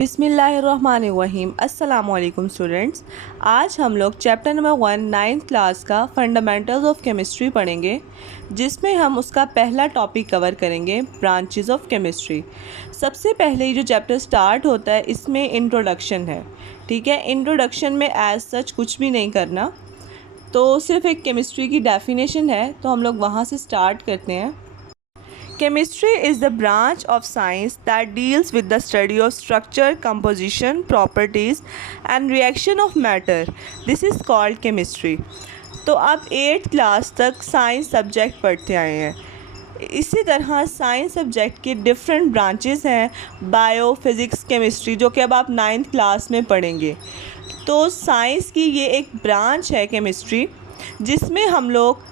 बिस्मिल्लाहिर्रहमानिर्रहीम। अस्सलामुअलैकुम स्टूडेंट्स। आज हम लोग चैप्टर नंबर 1 नाइन्थ क्लास का फंडामेंटल्स ऑफ केमिस्ट्री पढ़ेंगे, जिसमें हम उसका पहला टॉपिक कवर करेंगे, ब्रांचेस ऑफ केमिस्ट्री। सबसे पहले ये जो चैप्टर स्टार्ट होता है इसमें इंट्रोडक्शन है। ठीक है, इंट्रोडक्शन में एज सच कुछ भी नहीं करना, तो सिर्फ एक केमिस्ट्री की डेफिनेशन है, तो हम लोग वहाँ से स्टार्ट करते हैं। Chemistry is the branch of science that deals with the study of structure, composition, properties and reaction of matter. This is called chemistry. तो आप 8th क्लास तक साइंस सब्जेक्ट पढ़ते आए हैं। इसी तरह साइंस सब्जेक्ट के डिफरेंट ब्रांचेस हैं, बायो, फिज़िक्स, केमिस्ट्री, जो कि अब आप 9th क्लास में पढ़ेंगे। तो साइंस की ये एक ब्रांच है केमिस्ट्री, जिसमें हम लोग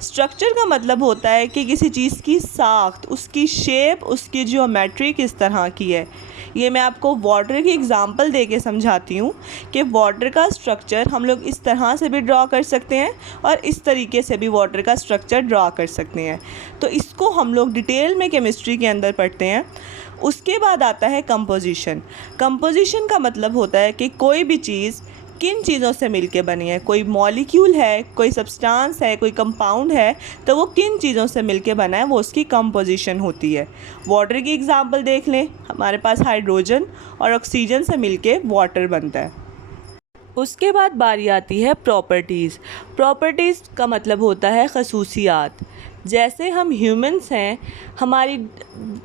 स्ट्रक्चर का मतलब होता है कि किसी चीज़ की साख्त, उसकी शेप, उसकी ज्योमेट्री किस तरह की है। ये मैं आपको वाटर की एग्ज़ाम्पल दे के समझाती हूँ कि वाटर का स्ट्रक्चर हम लोग इस तरह से भी ड्रॉ कर सकते हैं और इस तरीके से भी वाटर का स्ट्रक्चर ड्रॉ कर सकते हैं। तो इसको हम लोग डिटेल में केमिस्ट्री के अंदर पढ़ते हैं। उसके बाद आता है कंपोजिशन। कंपोजिशन का मतलब होता है कि कोई भी चीज़ किन चीज़ों से मिलके बनी है। कोई मॉलिक्यूल है, कोई सब्सटेंस है, कोई कंपाउंड है, तो वो किन चीज़ों से मिलके बना है, वो उसकी कंपोजिशन होती है। वाटर की एग्जांपल देख लें, हमारे पास हाइड्रोजन और ऑक्सीजन से मिलके वाटर बनता है। उसके बाद बारी आती है प्रॉपर्टीज़। प्रॉपर्टीज़ का मतलब होता है खसूसियात। जैसे हम ह्यूमंस हैं, हमारी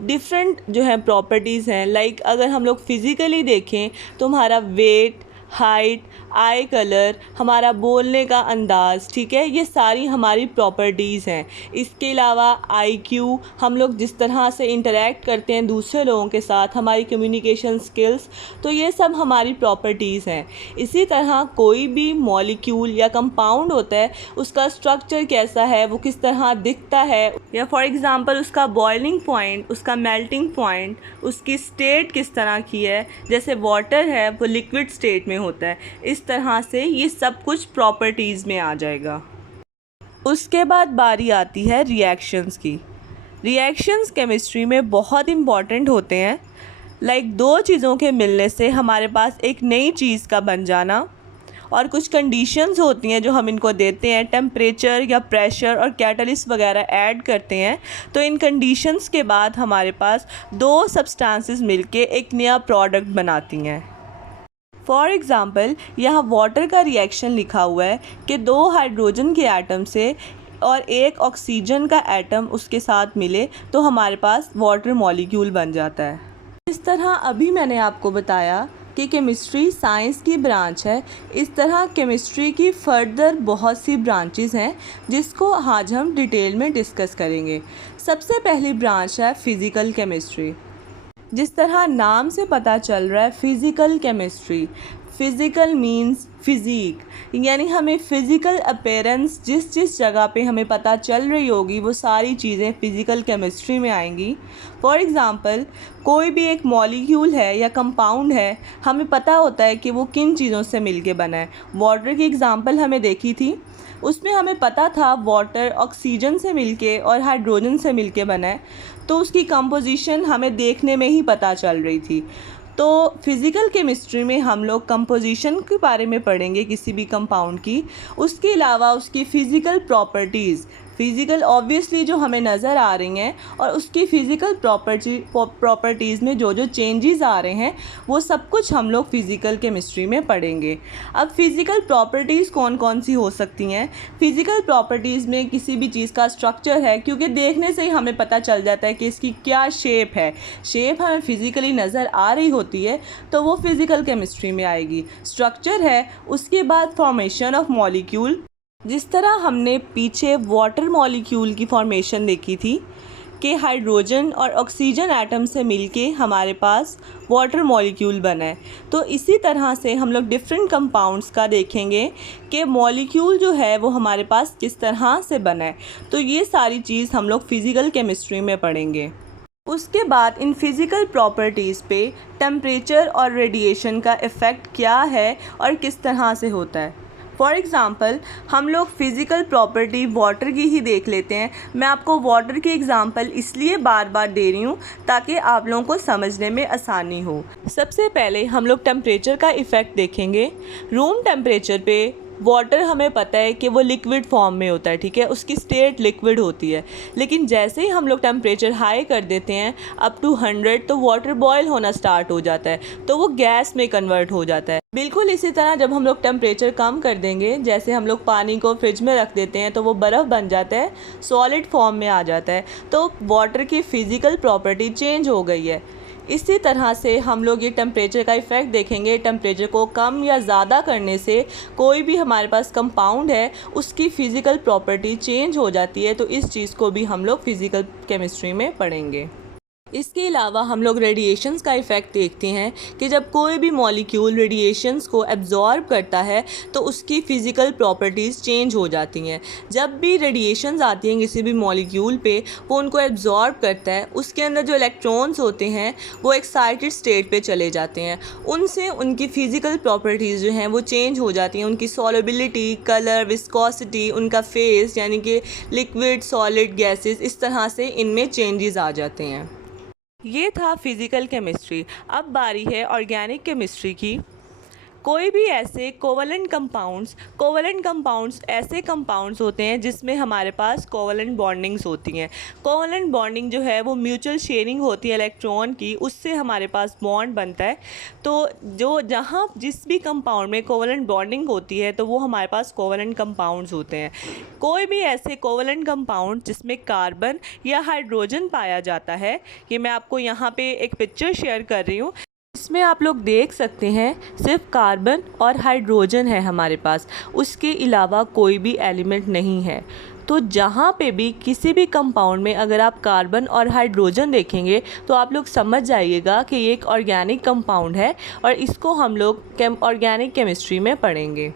डिफरेंट जो है प्रॉपर्टीज़ हैं। लाइक अगर हम लोग फिज़िकली देखें तो हमारा वेट, हाइट, आई कलर, हमारा बोलने का अंदाज़, ठीक है, ये सारी हमारी प्रॉपर्टीज़ हैं। इसके अलावा आईक्यू, हम लोग जिस तरह से इंटरेक्ट करते हैं दूसरे लोगों के साथ, हमारी कम्युनिकेशन स्किल्स, तो ये सब हमारी प्रॉपर्टीज़ हैं। इसी तरह कोई भी मॉलिक्यूल या कंपाउंड होता है, उसका स्ट्रक्चर कैसा है, वो किस तरह दिखता है, या फॉर एग्ज़ाम्पल उसका बॉइलिंग पॉइंट, उसका मेल्टिंग पॉइंट, उसकी स्टेट किस तरह की है। जैसे वाटर है वो लिक्विड स्टेट में होता है, इस तरह से ये सब कुछ प्रॉपर्टीज़ में आ जाएगा। उसके बाद बारी आती है रिएक्शंस की। रिएक्शंस केमिस्ट्री में बहुत इम्पॉर्टेंट होते हैं। लाइक दो चीज़ों के मिलने से हमारे पास एक नई चीज़ का बन जाना, और कुछ कंडीशंस होती हैं जो हम इनको देते हैं, टेम्परेचर या प्रेशर और कैटलिस्ट वगैरह ऐड करते हैं। तो इन कंडीशंस के बाद हमारे पास दो सब्सटेंसेस मिलके एक नया प्रोडक्ट बनाती हैं। फॉर एग्ज़ाम्पल यहाँ वाटर का रिएक्शन लिखा हुआ है कि दो हाइड्रोजन के एटम से और एक ऑक्सीजन का एटम उसके साथ मिले तो हमारे पास वाटर मॉलिक्यूल बन जाता है। इस तरह अभी मैंने आपको बताया कि केमिस्ट्री साइंस की ब्रांच है। इस तरह केमिस्ट्री की फ़र्दर बहुत सी ब्रांचेस हैं, जिसको आज हम डिटेल में डिस्कस करेंगे। सबसे पहली ब्रांच है फ़िज़िकल केमिस्ट्री। जिस तरह नाम से पता चल रहा है physical chemistry, physical means physique, यानी हमें फ़िज़िकल अपीयरेंस जिस जगह पे हमें पता चल रही होगी वो सारी चीज़ें फ़िज़िकल केमिस्ट्री में आएंगी। फॉर एग्ज़ाम्पल कोई भी एक मॉलिक्यूल है या कंपाउंड है, हमें पता होता है कि वो किन चीज़ों से मिलके बना है। वाटर की एग्ज़ाम्पल हमें देखी थी, उसमें हमें पता था वाटर ऑक्सीजन से मिलके और हाइड्रोजन से मिलके बना है, तो उसकी कंपोजिशन हमें देखने में ही पता चल रही थी। तो फ़िज़िकल केमिस्ट्री में हम लोग कंपोजिशन के बारे में पढ़ेंगे किसी भी कंपाउंड की। उसके अलावा उसकी फ़िज़िकल प्रॉपर्टीज़, फ़िज़िकल ऑब्वियसली जो हमें नज़र आ रही हैं, और उसकी फ़िज़िकल प्रॉपर्टीज़ में जो चेंजेस आ रहे हैं, वो सब कुछ हम लोग फ़िज़िकल केमिस्ट्री में पढ़ेंगे। अब फ़िज़िकल प्रॉपर्टीज़ कौन कौन सी हो सकती हैं? फ़िज़िकल प्रॉपर्टीज़ में किसी भी चीज़ का स्ट्रक्चर है, क्योंकि देखने से ही हमें पता चल जाता है कि इसकी क्या शेप है। शेप हमें फ़िज़िकली नज़र आ रही होती है, तो वो फ़िज़िकल केमिस्ट्री में आएगी। स्ट्रक्चर है, उसके बाद फॉर्मेशन ऑफ मॉलिक्यूल। जिस तरह हमने पीछे वाटर मॉलिक्यूल की फॉर्मेशन देखी थी कि हाइड्रोजन और ऑक्सीजन एटम से मिलके हमारे पास वाटर मॉलिक्यूल बना है, तो इसी तरह से हम लोग डिफरेंट कंपाउंड्स का देखेंगे कि मॉलिक्यूल जो है वो हमारे पास किस तरह से बना है। तो ये सारी चीज़ हम लोग फ़िज़िकल केमिस्ट्री में पढ़ेंगे। उसके बाद इन फ़िज़िकल प्रॉपर्टीज़ पे टेम्परेचर और रेडिएशन का इफ़ेक्ट क्या है और किस तरह से होता है। फॉर एग्ज़ाम्पल हम लोग फ़िज़िकल प्रॉपर्टी वाटर की ही देख लेते हैं। मैं आपको वाटर की एग्ज़ाम्पल इसलिए बार बार दे रही हूँ ताकि आप लोगों को समझने में आसानी हो। सबसे पहले हम लोग टेम्परेचर का इफ़ेक्ट देखेंगे। रूम टेम्परेचर पे वाटर हमें पता है कि वो लिक्विड फॉर्म में होता है, ठीक है, उसकी स्टेट लिक्विड होती है। लेकिन जैसे ही हम लोग टेम्परेचर हाई कर देते हैं अप टू 100 तो वाटर बॉयल होना स्टार्ट हो जाता है, तो वो गैस में कन्वर्ट हो जाता है। बिल्कुल इसी तरह जब हम लोग टेम्परेचर कम कर देंगे, जैसे हम लोग पानी को फ्रिज में रख देते हैं तो वो बर्फ़ बन जाता है, सॉलिड फॉर्म में आ जाता है, तो वाटर की फ़िज़िकल प्रॉपर्टी चेंज हो गई है। इसी तरह से हम लोग ये टेम्परेचर का इफ़ेक्ट देखेंगे। टेम्परेचर को कम या ज़्यादा करने से कोई भी हमारे पास कंपाउंड है उसकी फ़िज़िकल प्रॉपर्टी चेंज हो जाती है, तो इस चीज़ को भी हम लोग फ़िज़िकल केमिस्ट्री में पढ़ेंगे। इसके अलावा हम लोग रेडिएशंस का इफ़ेक्ट देखते हैं कि जब कोई भी मॉलिक्यूल रेडिएशंस को एब्जॉर्ब करता है तो उसकी फ़िज़िकल प्रॉपर्टीज़ चेंज हो जाती हैं। जब भी रेडिएशंस आती हैं किसी भी मॉलिक्यूल पे, वो उनको एब्जॉर्ब करता है, उसके अंदर जो इलेक्ट्रॉन्स होते हैं वो एक्साइटेड स्टेट पे चले जाते हैं, उनसे उनकी फ़िज़िकल प्रॉपर्टीज़ जो हैं वो चेंज हो जाती हैं। उनकी सॉल्युबिलिटी, कलर, विस्कोसिटी, उनका फेस यानी कि लिक्विड, सॉलिड, गैसेस, इस तरह से इनमें चेंजेस आ जाते हैं। ये था फिज़िकल केमिस्ट्री। अब बारी है ऑर्गेनिक केमिस्ट्री की। कोई भी ऐसे कोवलेंट कंपाउंड्स ऐसे कंपाउंड्स होते हैं जिसमें हमारे पास कोवलेंट बॉन्डिंग्स होती हैं। कोवलेंट बॉन्डिंग जो है वो म्यूचुअल शेयरिंग होती है इलेक्ट्रॉन की, उससे हमारे पास बॉन्ड बनता है। तो जहाँ जिस भी कंपाउंड में कोवलेंट बॉन्डिंग होती है तो वो हमारे पास कोवलेंट कंपाउंड्स होते हैं। कोई भी ऐसे कोवलेंट कंपाउंड जिसमें कार्बन या हाइड्रोजन पाया जाता है, ये मैं आपको यहाँ पे एक पिक्चर शेयर कर रही हूँ। इसमें आप लोग देख सकते हैं सिर्फ कार्बन और हाइड्रोजन है हमारे पास, उसके अलावा कोई भी एलिमेंट नहीं है। तो जहाँ पे भी किसी भी कंपाउंड में अगर आप कार्बन और हाइड्रोजन देखेंगे तो आप लोग समझ जाइएगा कि ये एक ऑर्गेनिक कंपाउंड है और इसको हम लोग ऑर्गेनिक केमिस्ट्री में पढ़ेंगे।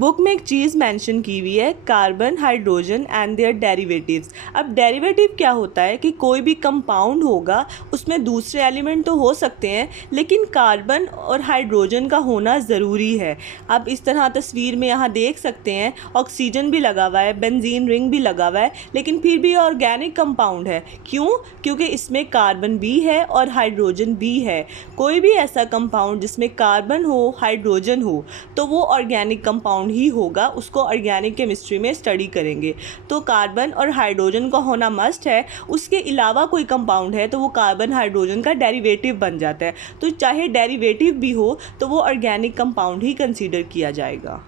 बुक में एक चीज़ मेंशन की हुई है, carbon, hydrogen and their derivatives. अब डेरिवेटिव क्या होता है कि कोई भी कंपाउंड होगा उसमें दूसरे एलिमेंट तो हो सकते हैं लेकिन कार्बन और हाइड्रोजन का होना ज़रूरी है। अब इस तरह तस्वीर में यहाँ देख सकते हैं ऑक्सीजन भी लगा हुआ है, बेंजीन रिंग भी लगा हुआ है, लेकिन फिर भी ऑर्गेनिक कंपाउंड है। क्यों? क्योंकि इसमें कार्बन भी है और हाइड्रोजन भी है। कोई भी ऐसा कंपाउंड जिसमें कार्बन हो, हाइड्रोजन हो, तो वो ऑर्गेनिक कंपाउंड ही होगा, उसको ऑर्गेनिक केमिस्ट्री में स्टडी करेंगे। तो कार्बन और हाइड्रोजन का होना मस्ट है। उसके अलावा कोई कंपाउंड है तो वो कार्बन हाइड्रोजन का डेरिवेटिव बन जाता है। तो चाहे डेरिवेटिव भी हो तो वो ऑर्गेनिक कंपाउंड ही कंसीडर किया जाएगा।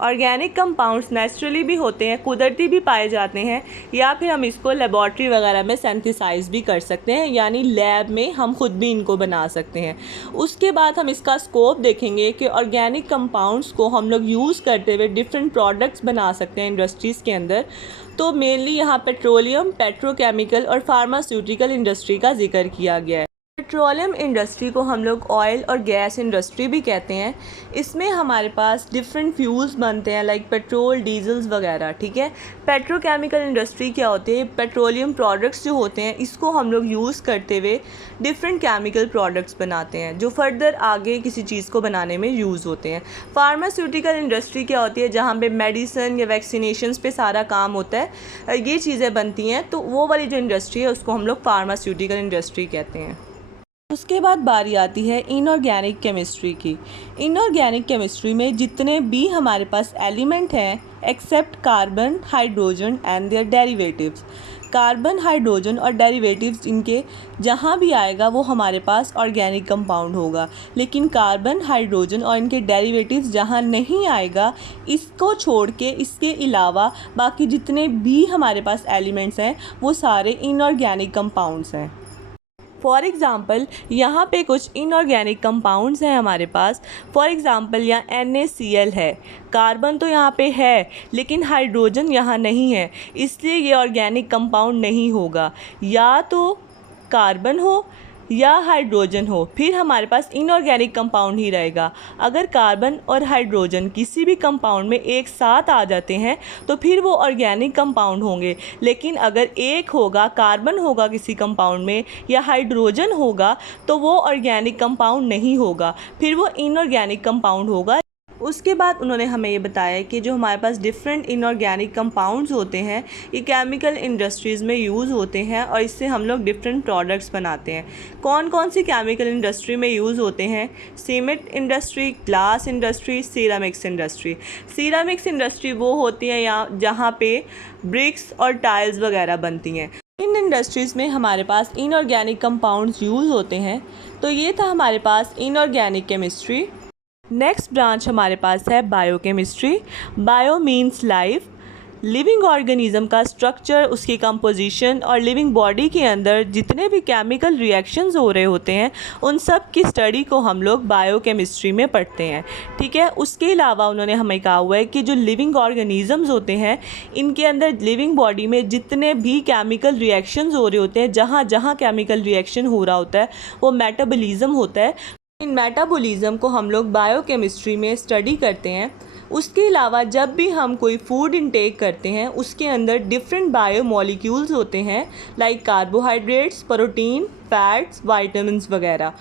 ऑर्गेनिक कंपाउंड्स नेचुरली भी होते हैं, कुदरती भी पाए जाते हैं, या फिर हम इसको लेबॉर्ट्री वगैरह में सिंथेसाइज भी कर सकते हैं, यानी लैब में हम खुद भी इनको बना सकते हैं। उसके बाद हम इसका स्कोप देखेंगे कि ऑर्गेनिक कंपाउंड्स को हम लोग यूज़ करते हुए डिफरेंट प्रोडक्ट्स बना सकते हैं इंडस्ट्रीज़ के अंदर। तो मेनली यहाँ पेट्रोलियम, पेट्रोकेमिकल और फार्मास्यूटिकल इंडस्ट्री का जिक्र किया गया है। पेट्रोलियम इंडस्ट्री को हम लोग ऑयल और गैस इंडस्ट्री भी कहते हैं। इसमें हमारे पास डिफरेंट फ्यूल्स बनते हैं लाइक पेट्रोल, डीजल्स वगैरह, ठीक है। पेट्रोकेमिकल इंडस्ट्री क्या होती है? पेट्रोलियम प्रोडक्ट्स जो होते हैं इसको हम लोग यूज़ करते हुए डिफरेंट केमिकल प्रोडक्ट्स बनाते हैं जो फर्दर आगे किसी चीज़ को बनाने में यूज़ होते हैं। फार्मास्यूटिकल इंडस्ट्री क्या होती है? जहाँ पे मेडिसिन या वैक्सीनेशंस पे सारा काम होता है, ये चीज़ें बनती हैं, तो वो वाली जो इंडस्ट्री है उसको हम लोग फार्मास्यूटिकल इंडस्ट्री कहते हैं। उसके बाद बारी आती है इनऑर्गेनिक केमिस्ट्री की। इनऑर्गेनिक केमिस्ट्री में जितने भी हमारे पास एलिमेंट हैं except carbon, hydrogen and their derivatives, carbon, hydrogen और डेरिवेटिव्स इनके जहाँ भी आएगा वो हमारे पास ऑर्गेनिक कंपाउंड होगा। लेकिन कार्बन, हाइड्रोजन और इनके डेरिवेटिव्स जहाँ नहीं आएगा, इसको छोड़ के इसके अलावा बाकी जितने भी हमारे पास एलिमेंट्स हैं वो सारे इनऑर्गेनिक कंपाउंड्स हैं। फॉर एग्ज़ाम्पल यहाँ पे कुछ इनऑर्गेनिक कंपाउंड्स हैं हमारे पास। फॉर एग्ज़ाम्पल यहाँ NaCl है, कार्बन तो यहाँ पे है लेकिन हाइड्रोजन यहाँ नहीं है, इसलिए ये ऑर्गेनिक कंपाउंड नहीं होगा। या तो कार्बन हो या हाइड्रोजन हो, फिर हमारे पास इनऑर्गेनिक कंपाउंड ही रहेगा। अगर कार्बन और हाइड्रोजन किसी भी कंपाउंड में एक साथ आ जाते हैं तो फिर वो ऑर्गेनिक कंपाउंड होंगे। लेकिन अगर एक होगा, कार्बन होगा किसी कंपाउंड में या हाइड्रोजन होगा, तो वो ऑर्गेनिक कंपाउंड नहीं होगा, फिर वो इनऑर्गेनिक कंपाउंड होगा। उसके बाद उन्होंने हमें ये बताया कि जो हमारे पास डिफरेंट इनऑर्गेनिक कंपाउंड्स होते हैं ये केमिकल इंडस्ट्रीज़ में यूज़ होते हैं और इससे हम लोग डिफरेंट प्रोडक्ट्स बनाते हैं। कौन कौन सी केमिकल इंडस्ट्री में यूज़ होते हैं? Cement industry, glass industry, ceramics industry. Ceramics industry वो होती है जहाँ पे ब्रिक्स और टाइल्स वगैरह बनती हैं। इन इंडस्ट्रीज़ में हमारे पास इनऑर्गेनिक कंपाउंड्स यूज़ होते हैं। तो ये था हमारे पास इनऑर्गेनिक केमिस्ट्री। नेक्स्ट ब्रांच हमारे पास है biochemistry. Bio means life, living organism का स्ट्रक्चर, उसकी कंपोजिशन और लिविंग बॉडी के अंदर जितने भी केमिकल रिएक्शंस हो रहे होते हैं उन सब की स्टडी को हम लोग बायोकेमिस्ट्री में पढ़ते हैं। ठीक है, उसके अलावा उन्होंने हमें कहा हुआ है कि जो लिविंग ऑर्गेनिजम्स होते हैं इनके अंदर लिविंग बॉडी में जितने भी केमिकल रिएक्शंस हो रहे होते हैं, जहाँ जहाँ केमिकल रिएक्शन हो रहा होता है वो मेटाबॉलिज्म होता है। इन मेटाबॉलिज्म को हम लोग बायोकेमिस्ट्री में स्टडी करते हैं। उसके अलावा जब भी हम कोई फूड इनटेक करते हैं उसके अंदर डिफरेंट बायो मॉलिक्यूल्स होते हैं, like carbohydrates, protein, fats, vitamins वगैरह।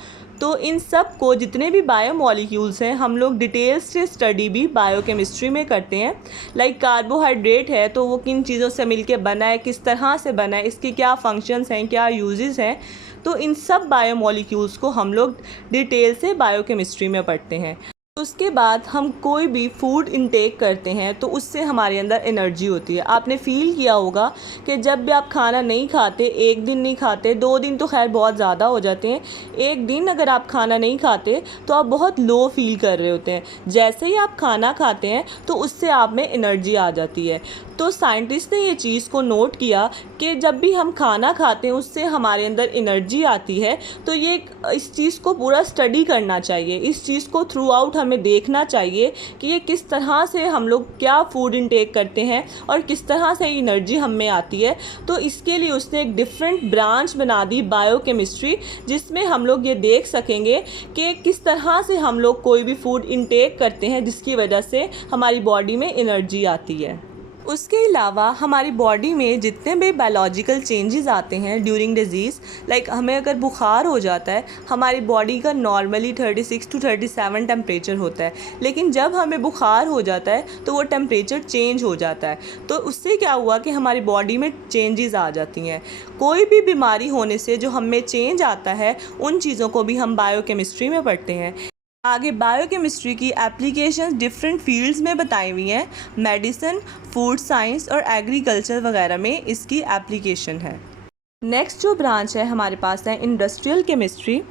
तो इन सब को जितने भी बायो मॉलिक्यूल्स हैं हम लोग डिटेल्स से स्टडी भी बायोकेमिस्ट्री में करते हैं। लाइक कार्बोहाइड्रेट है तो वो किन चीज़ों से मिलके बना है, किस तरह से बना है, इसके क्या फंक्शंस हैं, क्या यूजेस हैं। तो इन सब बायो मॉलिक्यूल्स को हम लोग डिटेल से बायोकेमिस्ट्री में पढ़ते हैं। उसके बाद हम कोई भी फूड इनटेक करते हैं तो उससे हमारे अंदर एनर्जी होती है। आपने फ़ील किया होगा कि जब भी आप खाना नहीं खाते, एक दिन नहीं खाते, 2 दिन तो खैर बहुत ज़्यादा हो जाते हैं, एक दिन अगर आप खाना नहीं खाते तो आप बहुत लो फील कर रहे होते हैं। जैसे ही आप खाना खाते हैं तो उससे आप में एनर्जी आ जाती है। तो साइंटिस्ट ने ये चीज़ को नोट किया कि जब भी हम खाना खाते हैं उससे हमारे अंदर एनर्जी आती है। तो ये इस चीज़ को पूरा स्टडी करना चाहिए, इस चीज़ को थ्रू आउट हमें देखना चाहिए कि ये किस तरह से हम लोग क्या फूड इनटेक करते हैं और किस तरह से एनर्जी हम में आती है। तो इसके लिए उसने एक डिफरेंट ब्रांच बना दी बायोकेमिस्ट्री, जिसमें हम लोग ये देख सकेंगे कि किस तरह से हम लोग कोई भी फूड इनटेक करते हैं जिसकी वजह से हमारी बॉडी में एनर्जी आती है। उसके अलावा हमारी बॉडी में जितने भी बायोलॉजिकल चेंजेस आते हैं ड्यूरिंग डिजीज़, लाइक हमें अगर बुखार हो जाता है, हमारी बॉडी का नॉर्मली 36 to 37 टेम्परेचर होता है, लेकिन जब हमें बुखार हो जाता है तो वो टेम्परेचर चेंज हो जाता है। तो उससे क्या हुआ कि हमारी बॉडी में चेंजेस आ जाती हैं। कोई भी बीमारी होने से जो हमें चेंज आता है उन चीज़ों को भी हम बायोकेमिस्ट्री में पढ़ते हैं। आगे बायोकेमिस्ट्री की एप्लीकेशंस डिफरेंट फील्ड्स में बताई हुई हैं। मेडिसिन, फूड साइंस और एग्रीकल्चर वगैरह में इसकी एप्लीकेशन है। नेक्स्ट जो ब्रांच है हमारे पास है इंडस्ट्रियल केमिस्ट्री।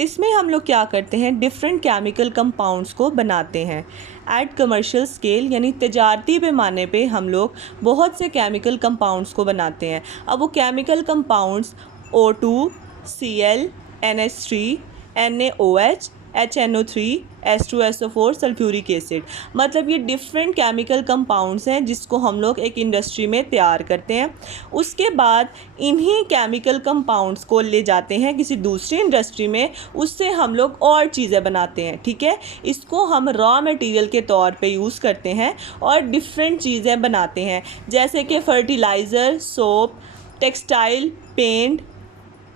इसमें हम लोग क्या करते हैं, डिफरेंट केमिकल कंपाउंड्स को बनाते हैं एट कमर्शियल स्केल, यानी तजारती पैमाने पे हम लोग बहुत से केमिकल कंपाउंड्स को बनाते हैं। अब वो chemical compounds O2, Cl, NH3, NaOH, HNO3, H2SO4, sulphuric acid, मतलब ये डिफरेंट केमिकल कंपाउंड्स हैं जिसको हम लोग एक इंडस्ट्री में तैयार करते हैं। उसके बाद इन्हीं केमिकल कंपाउंड्स को ले जाते हैं किसी दूसरी इंडस्ट्री में, उससे हम लोग और चीज़ें बनाते हैं। ठीक है, इसको हम रॉ मटेरियल के तौर पे यूज़ करते हैं और डिफरेंट चीज़ें बनाते हैं, जैसे कि fertiliser, soap, textile, paint,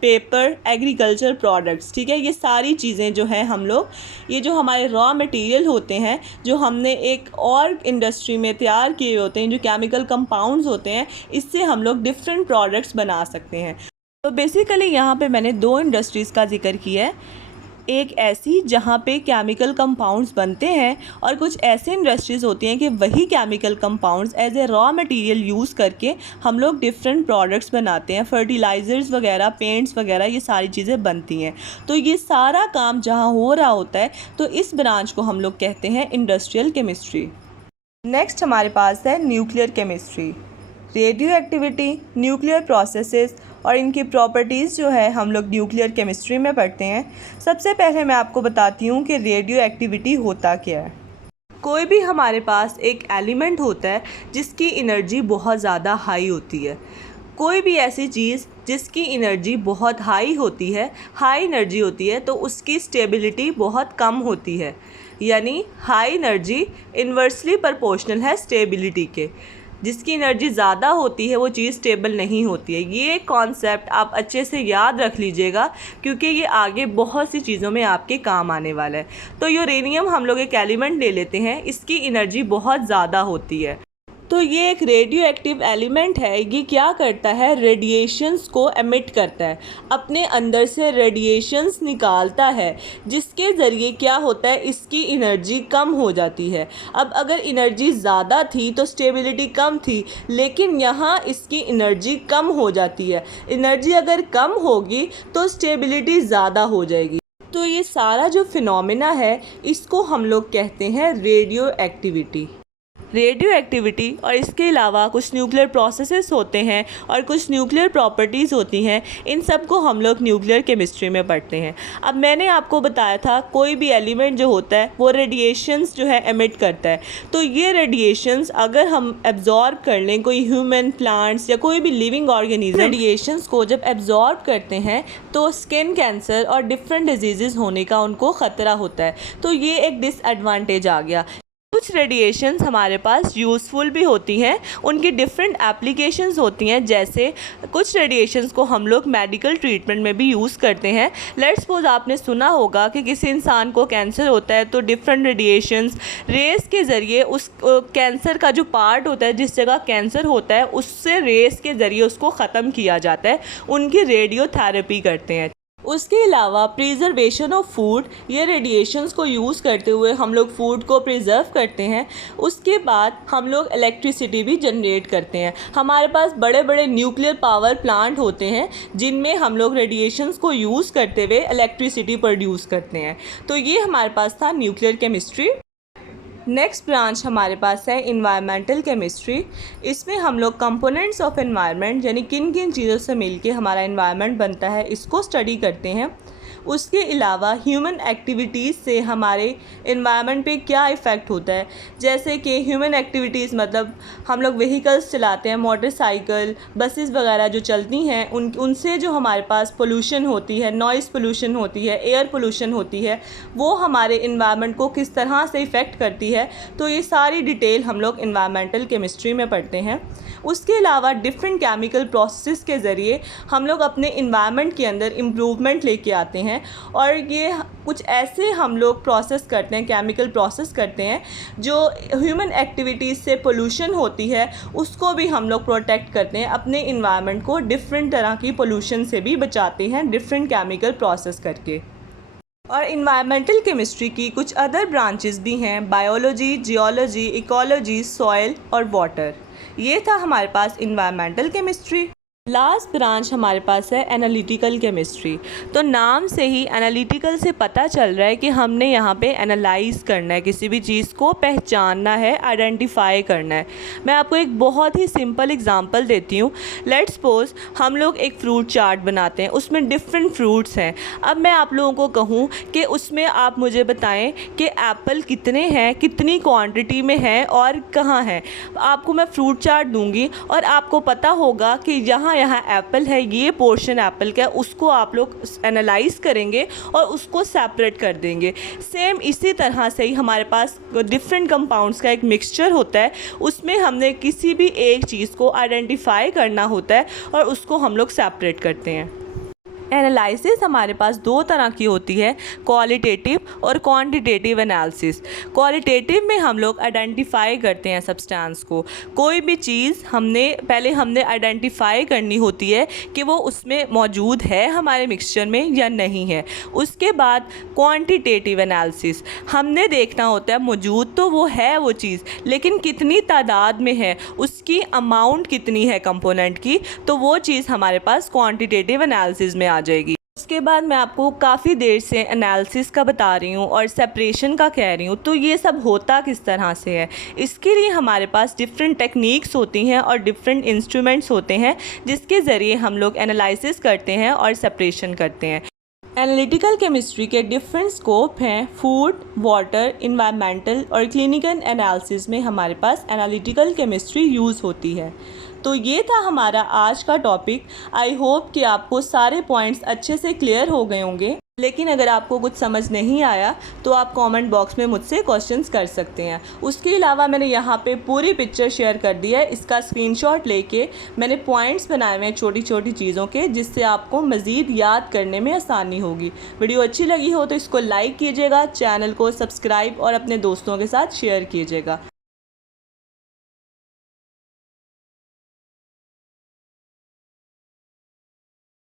paper, agriculture products. ठीक है, ये सारी चीज़ें जो हैं हम लोग, ये जो हमारे रॉ मटेरियल होते हैं जो हमने एक और इंडस्ट्री में तैयार किए होते हैं, जो केमिकल कंपाउंड्स होते हैं, इससे हम लोग डिफरेंट प्रोडक्ट्स बना सकते हैं। तो बेसिकली यहाँ पे मैंने 2 इंडस्ट्रीज़ का जिक्र किया है, एक ऐसी जहाँ पे केमिकल कंपाउंड्स बनते हैं और कुछ ऐसे इंडस्ट्रीज़ होती हैं कि वही chemical compounds as a raw material use करके हम लोग डिफरेंट प्रोडक्ट्स बनाते हैं, फर्टिलाइज़र्स वगैरह, पेंट्स वगैरह, ये सारी चीज़ें बनती हैं। तो ये सारा काम जहाँ हो रहा होता है तो इस ब्रांच को हम लोग कहते हैं इंडस्ट्रियल केमिस्ट्री। नेक्स्ट हमारे पास है nuclear chemistry. Radio activity, nuclear processes और इनकी प्रॉपर्टीज़ जो है हम लोग न्यूक्लियर केमिस्ट्री में पढ़ते हैं। सबसे पहले मैं आपको बताती हूँ कि रेडियो एक्टिविटी होता क्या है। कोई भी हमारे पास एक एलिमेंट होता है जिसकी एनर्जी बहुत ज़्यादा हाई होती है। कोई भी ऐसी चीज़ जिसकी एनर्जी बहुत हाई होती है, हाई एनर्जी होती है, तो उसकी स्टेबिलिटी बहुत कम होती है, यानी हाई एनर्जी इन्वर्सली प्रोपोर्शनल है स्टेबिलिटी के। जिसकी एनर्जी ज़्यादा होती है वो चीज़ स्टेबल नहीं होती है। ये कॉन्सेप्ट आप अच्छे से याद रख लीजिएगा क्योंकि ये आगे बहुत सी चीज़ों में आपके काम आने वाला है। तो यूरेनियम हम लोग एक एलिमेंट ले लेते हैं, इसकी एनर्जी बहुत ज़्यादा होती है। तो ये एक रेडियो एक्टिव एलिमेंट है। ये क्या करता है, रेडिएशंस को एमिट करता है, अपने अंदर से रेडिएशंस निकालता है, जिसके ज़रिए क्या होता है, इसकी एनर्जी कम हो जाती है। अब अगर एनर्जी ज़्यादा थी तो स्टेबिलिटी कम थी, लेकिन यहाँ इसकी एनर्जी कम हो जाती है। एनर्जी अगर कम होगी तो स्टेबिलिटी ज़्यादा हो जाएगी। तो ये सारा जो फिनोमेना है इसको हम लोग कहते हैं रेडियो एक्टिविटी। रेडियो एक्टिविटी और इसके अलावा कुछ न्यूक्लियर प्रोसेसेस होते हैं और कुछ न्यूक्लियर प्रॉपर्टीज़ होती हैं, इन सब को हम लोग न्यूक्लियर केमिस्ट्री में पढ़ते हैं। अब मैंने आपको बताया था कोई भी एलिमेंट जो होता है वो रेडिएशंस जो है एमिट करता है। तो ये रेडिएशंस अगर हम एब्जॉर्ब कर लें, कोई ह्यूमन, प्लांट्स या कोई भी लिविंग ऑर्गेनिज्म रेडिएशंस को जब एब्जॉर्ब करते हैं तो स्किन कैंसर और डिफरेंट डिजीज़ होने का उनको ख़तरा होता है। तो ये एक डिसएडवांटेज आ गया। कुछ रेडिएशंस हमारे पास यूज़फुल भी होती हैं, उनकी डिफरेंट एप्लीकेशंस होती हैं। जैसे कुछ रेडिएशंस को हम लोग मेडिकल ट्रीटमेंट में भी यूज़ करते हैं। लेट्स सपोज आपने सुना होगा कि किसी इंसान को कैंसर होता है तो डिफरेंट रेडिएशंस रेस के ज़रिए उस कैंसर का जो पार्ट होता है, जिस जगह कैंसर होता है, उससे रेस के ज़रिए उसको ख़त्म किया जाता है, उनकी रेडियोथेरेपी करते हैं। उसके अलावा प्रिजर्वेशन ऑफ फूड, ये रेडिएशंस को यूज़ करते हुए हम लोग फूड को प्रिजर्व करते हैं। उसके बाद हम लोग इलेक्ट्रिसिटी भी जनरेट करते हैं। हमारे पास बड़े बड़े न्यूक्लियर पावर प्लांट होते हैं जिनमें हम लोग रेडिएशंस को यूज़ करते हुए इलेक्ट्रिसिटी प्रोड्यूस करते हैं। तो ये हमारे पास था न्यूक्लियर केमिस्ट्री। नेक्स्ट ब्रांच हमारे पास है इन्वायरमेंटल केमिस्ट्री। इसमें हम लोग कंपोनेंट्स ऑफ एनवायरनमेंट, यानी किन किन चीज़ों से मिलके हमारा एनवायरनमेंट बनता है, इसको स्टडी करते हैं। उसके अलावा ह्यूमन एक्टिविटीज़ से हमारे एनवायरनमेंट पे क्या इफ़ेक्ट होता है, जैसे कि ह्यूमन एक्टिविटीज़ मतलब हम लोग व्हीकल्स चलाते हैं, मोटरसाइकिल, बसेस वगैरह जो चलती हैं, उनसे जो हमारे पास पोल्यूशन होती है, नॉइज़ पोल्यूशन होती है, एयर पोल्यूशन होती है, वो हमारे एनवायरनमेंट को किस तरह से इफ़ेक्ट करती है। तो ये सारी डिटेल हम लोग एनवायरमेंटल केमिस्ट्री में पढ़ते हैं। उसके अलावा डिफरेंट केमिकल प्रोसेस के ज़रिए हम लोग अपने एनवायरनमेंट के अंदर इम्प्रूवमेंट लेके आते हैं, और ये कुछ ऐसे हम लोग प्रोसेस करते हैं, केमिकल प्रोसेस करते हैं, जो ह्यूमन एक्टिविटीज़ से पोल्यूशन होती है उसको भी हम लोग प्रोटेक्ट करते हैं, अपने एनवायरनमेंट को डिफरेंट तरह की पोल्यूशन से भी बचाते हैं डिफरेंट केमिकल प्रोसेस करके। और इन्वायरमेंटल केमिस्ट्री की कुछ अदर ब्रांचेस भी हैं, बायोलॉजी, जियोलॉजी, इकोलॉजी, सॉइल और वाटर। ये था हमारे पास इन्वायरमेंटल केमिस्ट्री। लास्ट ब्रांच हमारे पास है एनालिटिकल केमिस्ट्री। तो नाम से ही एनालिटिकल से पता चल रहा है कि हमने यहाँ पे एनालाइज करना है, किसी भी चीज़ को पहचानना है, आइडेंटिफाई करना है। मैं आपको एक बहुत ही सिंपल एग्जांपल देती हूँ। लेट्स सपोज हम लोग एक फ्रूट चार्ट बनाते हैं, उसमें डिफरेंट फ्रूट्स हैं। अब मैं आप लोगों को कहूँ कि उसमें आप मुझे बताएं कि एप्पल कितने हैं, कितनी क्वांटिटी में है और कहाँ हैं। आपको मैं फ्रूट चार्ट दूँगी और आपको पता होगा कि यहाँ एप्पल है, ये पोर्शन एप्पल का है, उसको आप लोग एनालाइज करेंगे और उसको सेपरेट कर देंगे। सेम इसी तरह से ही हमारे पास डिफरेंट कंपाउंड्स का एक मिक्सचर होता है, उसमें हमने किसी भी एक चीज़ को आइडेंटिफाई करना होता है और उसको हम लोग सेपरेट करते हैं। एनालिसिस हमारे पास दो तरह की होती है, क्वालिटेटिव और क्वांटिटेटिव एनालिसिस। क्वालिटेटिव में हम लोग आइडेंटिफाई करते हैं सब्सटेंस को, कोई भी चीज़ पहले हमने आइडेंटिफाई करनी होती है कि वो उसमें मौजूद है हमारे मिक्सचर में या नहीं है। उसके बाद क्वांटिटेटिव एनालिसिस, हमने देखना होता है मौजूद तो वो है वो चीज़, लेकिन कितनी तादाद में है, उसकी अमाउंट कितनी है कंपोनेंट की, तो वो चीज़ हमारे पास क्वांटिटेटिव एनालिसिस में आ जाएगी। उसके बाद मैं आपको काफ़ी देर से एनालिसिस का बता रही हूँ और सेपरेशन का कह रही हूँ, तो ये सब होता किस तरह से है। इसके लिए हमारे पास डिफरेंट टेक्निक्स होती हैं और डिफरेंट इंस्ट्रूमेंट्स होते हैं जिसके ज़रिए हम लोग एनालिसिस करते हैं और सेपरेशन करते हैं। एनालिटिकल केमिस्ट्री के डिफरेंट स्कोप हैं, फूड, वाटर, इन्वायरमेंटल और क्लिनिकल एनालिसिस में हमारे पास एनालिटिकल केमिस्ट्री यूज़ होती है। तो ये था हमारा आज का टॉपिक। आई होप कि आपको सारे पॉइंट्स अच्छे से क्लियर हो गए होंगे। लेकिन अगर आपको कुछ समझ नहीं आया तो आप कमेंट बॉक्स में मुझसे क्वेश्चंस कर सकते हैं। उसके अलावा मैंने यहाँ पे पूरी पिक्चर शेयर कर दी है, इसका स्क्रीनशॉट लेके मैंने पॉइंट्स बनाए हुए हैं छोटी छोटी चीज़ों के, जिससे आपको मज़ीद याद करने में आसानी होगी। वीडियो अच्छी लगी हो तो इसको लाइक कीजिएगा, चैनल को सब्सक्राइब और अपने दोस्तों के साथ शेयर कीजिएगा।